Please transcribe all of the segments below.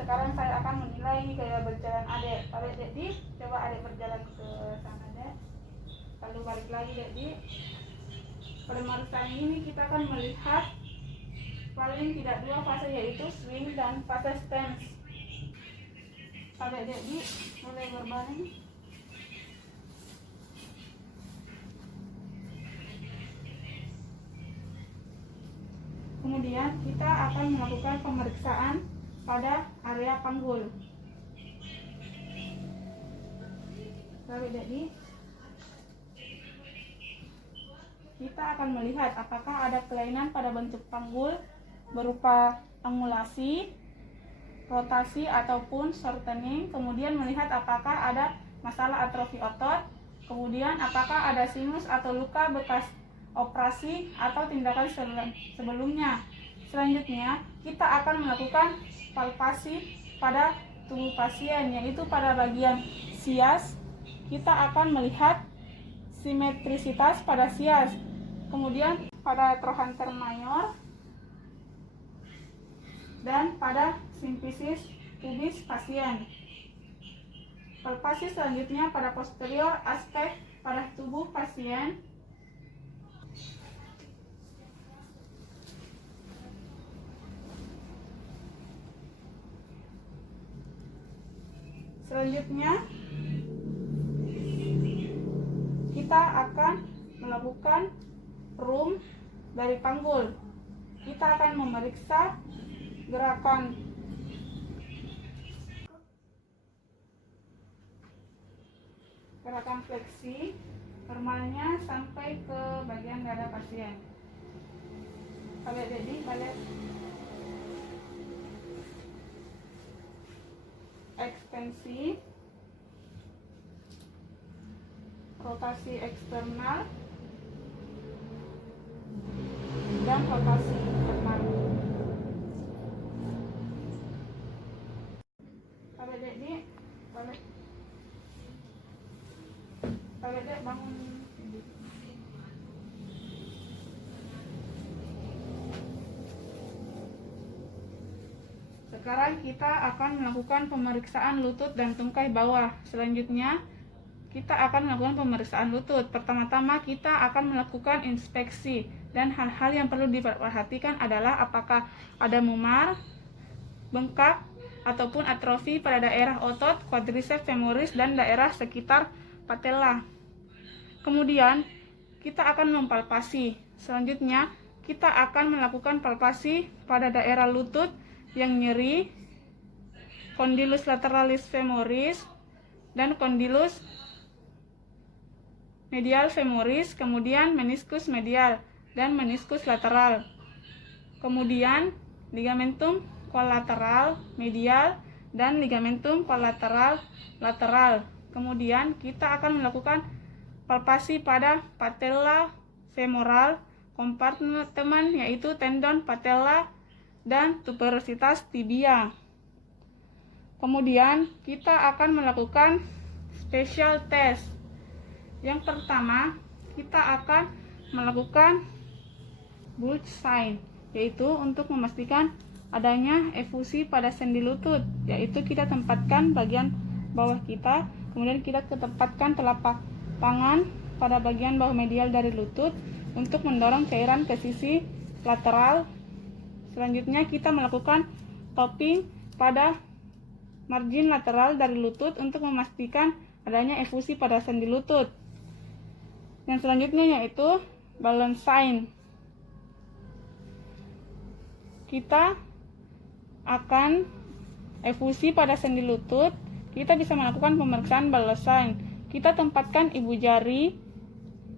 sekarang saya akan menilai gaya berjalan adik. Jadi coba adik berjalan ke sana dek. Lalu balik lagi dek. Pada pemeriksaan ini kita akan melihat paling tidak dua fase, yaitu swing dan fase stance. Adik mulai berbaring. Kemudian kita akan melakukan pemeriksaan pada area panggul. Jadi kita akan melihat apakah ada kelainan pada bentuk panggul berupa angulasi, rotasi ataupun shortening. Kemudian melihat apakah ada masalah atrofi otot. Kemudian apakah ada sinus atau luka bekas operasi atau tindakan sebelumnya. Selanjutnya kita akan melakukan palpasi pada tubuh pasien, yaitu pada bagian sias. Kita akan melihat simetrisitas pada sias, kemudian pada trochanter mayor dan pada simfisis pubis pasien. Palpasi selanjutnya pada posterior aspek pada tubuh pasien. Selanjutnya kita akan melakukan room dari panggul. Kita akan memeriksa gerakan fleksi normalnya sampai ke bagian dada pasien. Balik. Ekstensi, rotasi eksternal, dan rotasi internal. Balik dek, bangun. Sekarang kita akan melakukan pemeriksaan lutut dan tungkai bawah. Selanjutnya kita akan melakukan pemeriksaan lutut. Pertama-tama kita akan melakukan inspeksi, dan hal-hal yang perlu diperhatikan adalah apakah ada memar, bengkak, ataupun atrofi pada daerah otot quadriceps femoris dan daerah sekitar patella. Kemudian kita akan mempalpasi. Selanjutnya kita akan melakukan palpasi pada daerah lutut yang nyeri, condylus lateralis femoris dan condylus medial femoris, kemudian meniskus medial dan meniskus lateral. Kemudian ligamentum collateral medial dan ligamentum collateral lateral. Kemudian kita akan melakukan palpasi pada patella femoral kompartemen, yaitu tendon patella dan tuberositas tibia. Kemudian kita akan melakukan special test. Yang pertama, kita akan melakukan bulge sign, yaitu untuk memastikan adanya efusi pada sendi lutut, yaitu kita tempatkan bagian bawah kita, kemudian kita tempatkan telapak tangan pada bagian bawah medial dari lutut untuk mendorong cairan ke sisi lateral. Selanjutnya kita melakukan topping pada margin lateral dari lutut untuk memastikan adanya efusi pada sendi lutut. Yang selanjutnya yaitu balance sign. Kita akan efusi pada sendi lutut, kita bisa melakukan pemeriksaan balance sign. Kita tempatkan ibu jari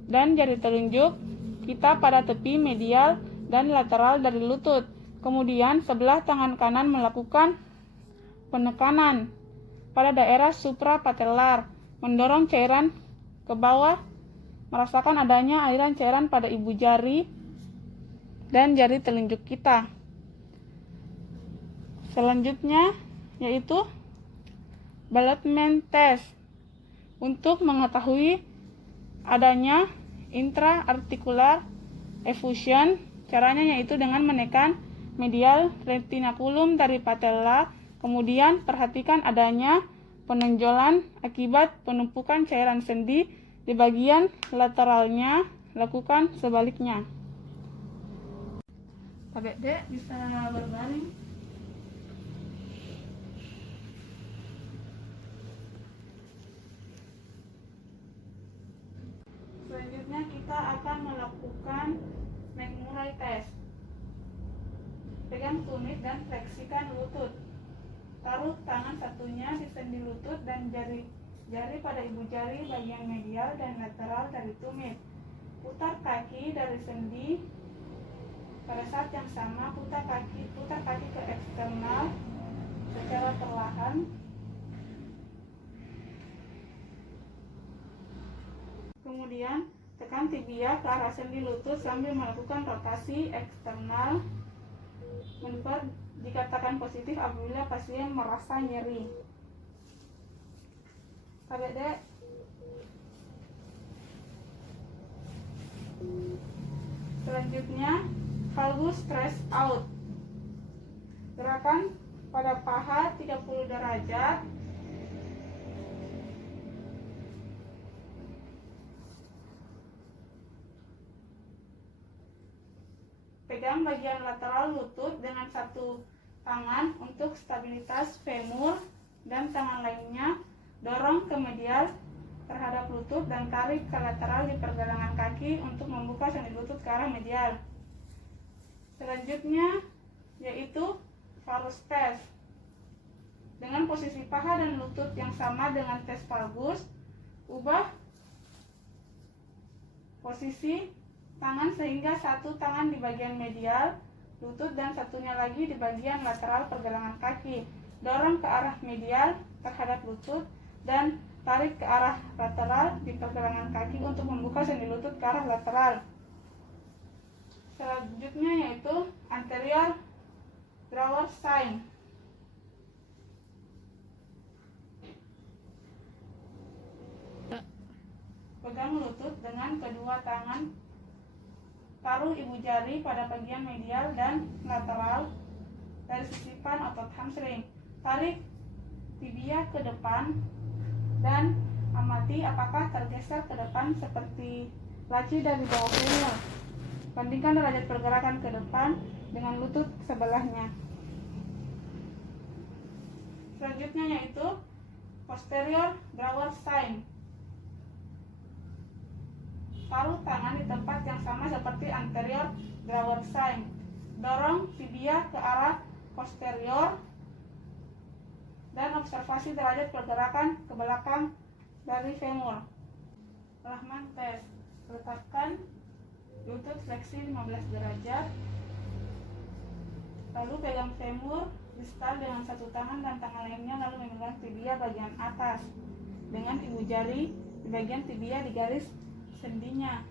dan jari telunjuk kita pada tepi medial dan lateral dari lutut. Kemudian sebelah tangan kanan melakukan penekanan pada daerah suprapatellar, mendorong cairan ke bawah, merasakan adanya aliran cairan pada ibu jari dan jari telunjuk kita. Selanjutnya yaitu Ballotman test untuk mengetahui adanya intra-articular effusion. Caranya yaitu dengan menekan medial retinaculum dari patella Kemudian perhatikan adanya penonjolan akibat penumpukan cairan sendi di bagian lateralnya, lakukan sebaliknya. Tabek dek bisa berbaring. Selanjutnya kita akan melakukan McMurray test. Pegang tumit dan fleksikan lutut. Taruh tangan satunya di sendi lutut dan jari pada ibu jari bagian medial dan lateral dari tumit. Putar kaki dari sendi. Pada saat yang sama putar kaki ke eksternal secara perlahan. Kemudian tekan tibia ke arah sendi lutut sambil melakukan rotasi eksternal. Menurut dikatakan positif apabila pasien merasa nyeri. Tabek dek. Selanjutnya valgus stretch out. Gerakan pada paha 30 derajat. Pegang bagian lateral lutut dengan satu tangan untuk stabilitas femur dan tangan lainnya dorong ke medial terhadap lutut dan tarik ke lateral di pergelangan kaki untuk membuka sendi lutut ke arah medial. Selanjutnya yaitu valgus test. Dengan posisi paha dan lutut yang sama dengan tes valgus, ubah posisi tangan sehingga satu tangan di bagian medial lutut dan satunya lagi di bagian lateral pergelangan kaki. Dorong ke arah medial terhadap lutut dan tarik ke arah lateral di pergelangan kaki untuk membuka sendi lutut ke arah lateral. Selanjutnya yaitu anterior drawer sign. Pegang lutut dengan kedua tangan. Taruh ibu jari pada bagian medial dan lateral dari sisipan otot hamstring. Tarik tibia ke depan dan amati apakah tergeser ke depan seperti laci dari bawah femur. Bandingkan derajat pergerakan ke depan dengan lutut sebelahnya. Selanjutnya yaitu posterior drawer sign. Taruh tangan di tempat yang sama seperti anterior drawer sign. Dorong tibia ke arah posterior dan observasi derajat pergerakan ke belakang dari femur. Rahman test. Letakkan lutut fleksi 15 derajat. Lalu pegang femur distal dengan satu tangan dan tangan lainnya, lalu memegang tibia bagian atas dengan ibu jari di bagian tibia di garis sendinya.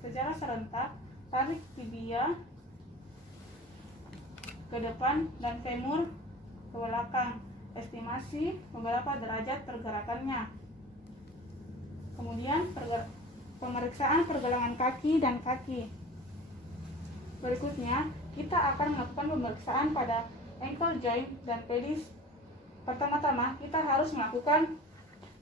Secara serentak tarik tibia ke depan dan femur ke belakang. Estimasi beberapa derajat pergerakannya. Kemudian pemeriksaan pergelangan kaki dan kaki. Berikutnya kita akan melakukan pemeriksaan pada ankle joint dan pedis. Pertama-tama kita harus melakukan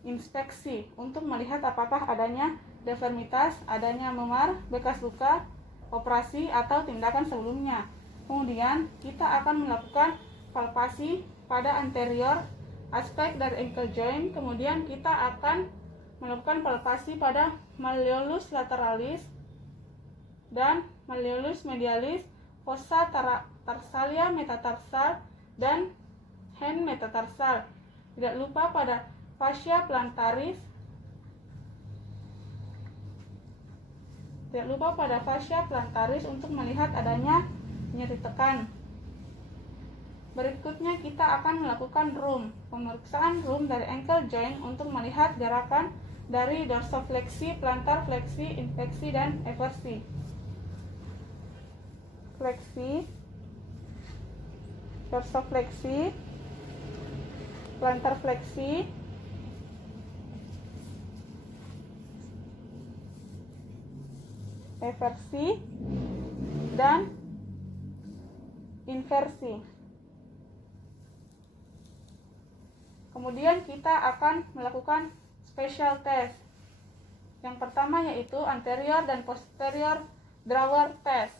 inspeksi untuk melihat apakah adanya deformitas, adanya memar, bekas luka, operasi atau tindakan sebelumnya. Kemudian kita akan melakukan palpasi pada anterior aspek dari ankle joint. Kemudian kita akan melakukan palpasi pada malleolus lateralis dan malleolus medialis, fossa tarsalia metatarsal dan hand metatarsal. Tidak lupa pada fascia plantaris. Untuk melihat adanya nyeri tekan. Berikutnya kita akan melakukan pemeriksaan room dari ankle joint untuk melihat gerakan dari dorsofleksi, plantar fleksi, infleksi dan eversi. Fleksi, dorsofleksi, plantar fleksi, eversi dan inversi. Kemudian kita akan melakukan special test. Yang pertama yaitu anterior dan posterior drawer test.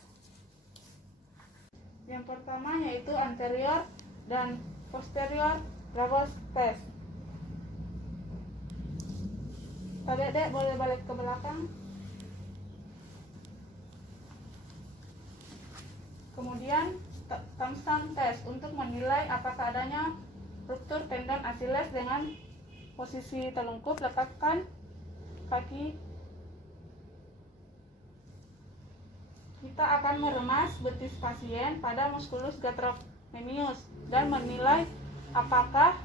Yang pertama yaitu anterior dan posterior drawer test. Adik-adik boleh balik ke belakang. Kemudian Thomson test untuk menilai apakah adanya ruptur tendon Achilles dengan posisi telungkup. Letakkan kaki. Kita akan meremas betis pasien pada musculus gastrocnemius dan menilai apakah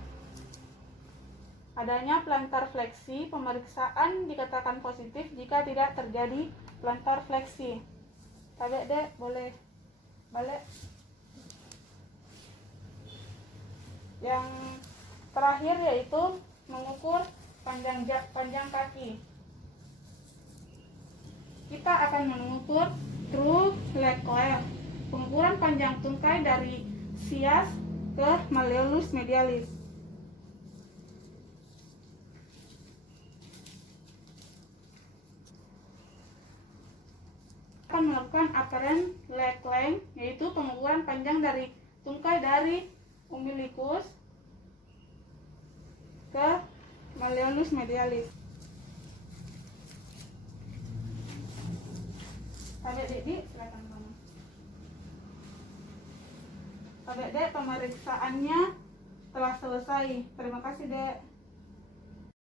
adanya plantar fleksi. Pemeriksaan dikatakan positif jika tidak terjadi plantar fleksi. Adik-adik boleh balik. Yang terakhir yaitu mengukur panjang kaki. Kita akan mengukur true leg coil, pengukuran panjang tungkai dari sias ke malleolus medialis. Akan melakukan apparent leg length, yaitu pengukuran panjang dari tungkai dari umbilicus ke malleolus medialis. Adik-adik, silakan kamu. Adik-adik, pemeriksaannya telah selesai. Terima kasih, Dek.